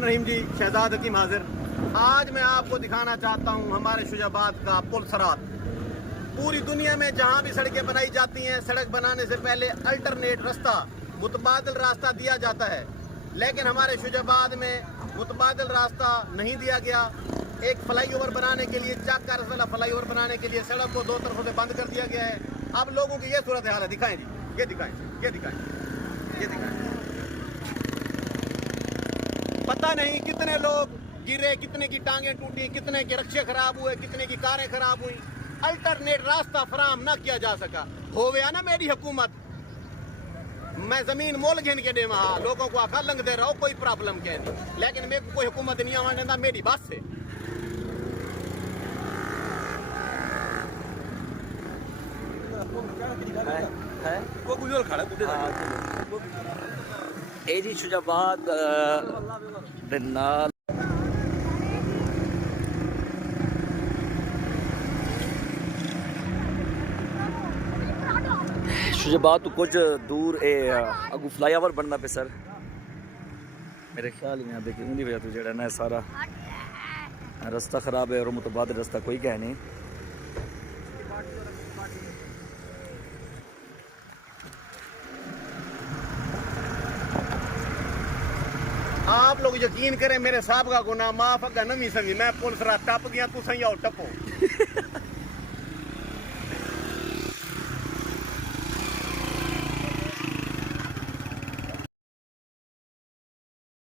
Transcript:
बिस्मिल्लाहिर्रहमानिर्रहीम जी, शहजाद हकीम हाजिर। आज मैं आपको दिखाना चाहता हूँ हमारे शुजाबाद का पुल सरात। पूरी दुनिया में जहाँ भी सड़कें बनाई जाती हैं, सड़क बनाने से पहले अल्टरनेट रास्ता, मुतबादल रास्ता दिया जाता है, लेकिन हमारे शुजाबाद में मुतबादल रास्ता नहीं दिया गया। एक फ्लाईओवर बनाने के लिए, चाक का रसला फ्लाईओवर बनाने के लिए सड़क को दो तरफों से बंद कर दिया गया है। अब लोगों की ये सूरत हाल है, दिखाएं जी, ये दिखाएं, ये दिखाएं, ये दिखाएं। पता नहीं कितने लोग गिरे, कितने की टांगें टूटी, कितने के रक्षे खराब हुए, कितने की कारें खराब हुई। अल्टरनेट रास्ता फराम ना किया जा सका। हो गया ना मेरी हुकूमत, मैं जमीन मोल घेन के दे वहां लोगों को आखा लंग दे रहा हूं, कोई प्रॉब्लम क्या नहीं, लेकिन मेरे को कोई हुकूमत नहीं आने देना मेरी बात से। वो गुजर खड़ा ए जी शुजाबाद दे नाल शुजाबाद तो कुछ दूर अगू फ्लाईओवर बनना पे सर, मेरे ख्याल में देखिए उन्हीं वजह तो जड़ा ना सारा रास्ता खराब है और मुतबादल रास्ता कोई कह नहीं। आप लोग यकीन करें, मेरे साहब का गुनाह माफ अगर नहीं समझी, मैं पुलिस रात टप गया, तू सही आओ टपो।